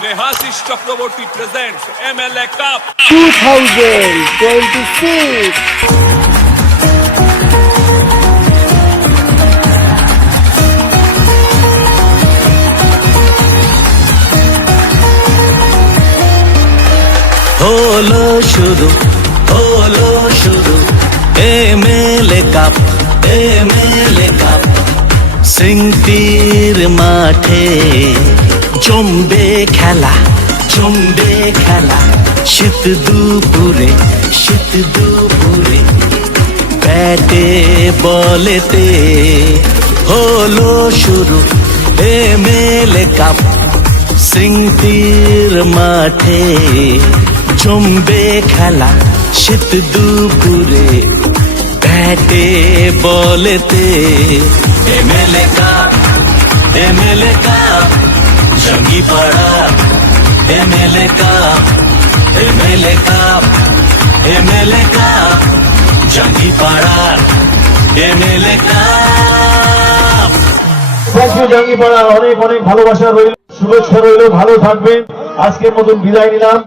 Nehasis Chakraborty presents MLA Cup 2026. হলো শুরু MLA cup সিংটির মাঠে জমবে খেলা শীত দুপুরে ব্যাটে বলেতে হলো শুরু এমএলএ কাপ সিংটির মাঠে জমবে খেলা শীত দুপুরে ব্যাটে বলেতে MLA cup Jangipara MLA cup Jangipara MLA cup. Thank you Jangipara, অনেক অনেক ভালোবাসা রইল, শুভেচ্ছা রইল, ভালো থাকবেন। আজকের মতন বিদায় নিলাম।